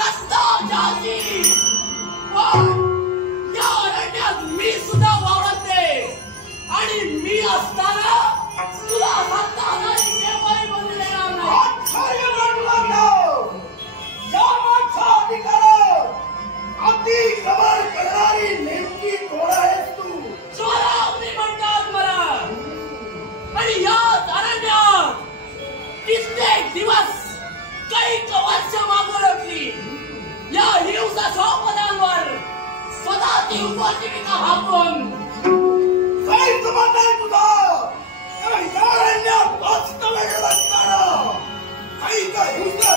सत्ता जाती पण या अरण्यात मी सुद्धा वावरते आणि मी असताना तुला सत्ता नाही केव्हाही बंद देणार नाही. या माणसा अधिकार अगदी खबर करणारी नेमकी कोण आहेस तू? चोरावणी म्हणतात मला आणि याच अरण्यात कित्येक दिवस कैक वर्ष मागं रचली या हिंसा संपदांवर स्वतःची उपजीविका हाकून काही जमत नाही तुझा. कारण या अरण्यात वास्तव्य असताना काही हिंसा